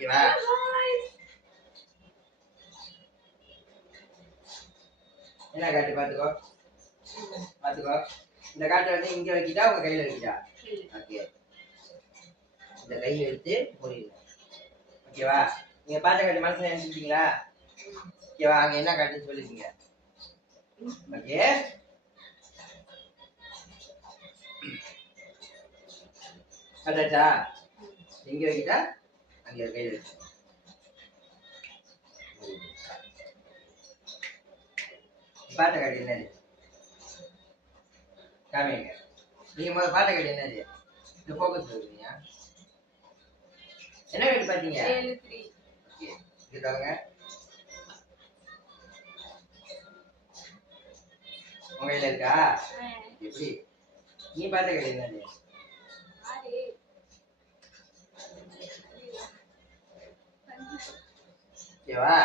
ஓகேவா? என்ன காட்டு பாத்துக்கோ, பாத்துக்கோ. இந்த காட்டை வந்து இங்க வைக்கிட்டா உங்க கையில வைக்கிட்டா? ஓகே. இந்த கையில எடுத்து போடுங்க. ஓகேவா? நீங்க பார்த்த காட்டு மனசுல நினைச்சிட்டீங்களா? ஓகேவா? அங்க என்ன காட்டுன்னு சொல்லிருக்கீங்க. ஓகே. கட்டாச்சா? எங்க வைக்கிட்டா அங்க கையில வச்சு பாட்ட காட்டு என்னது காமிங்க. நீங்க முதல்ல பாட்ட காட்டு என்னது இந்த போக்கஸ் இருக்குங்க. என்ன காட்டு பாத்தீங்க? இங்க பாருங்க. உங்க கையில இருக்கா? எப்படி நீ பாட்ட காட்டு என்னது? ஓகேவா?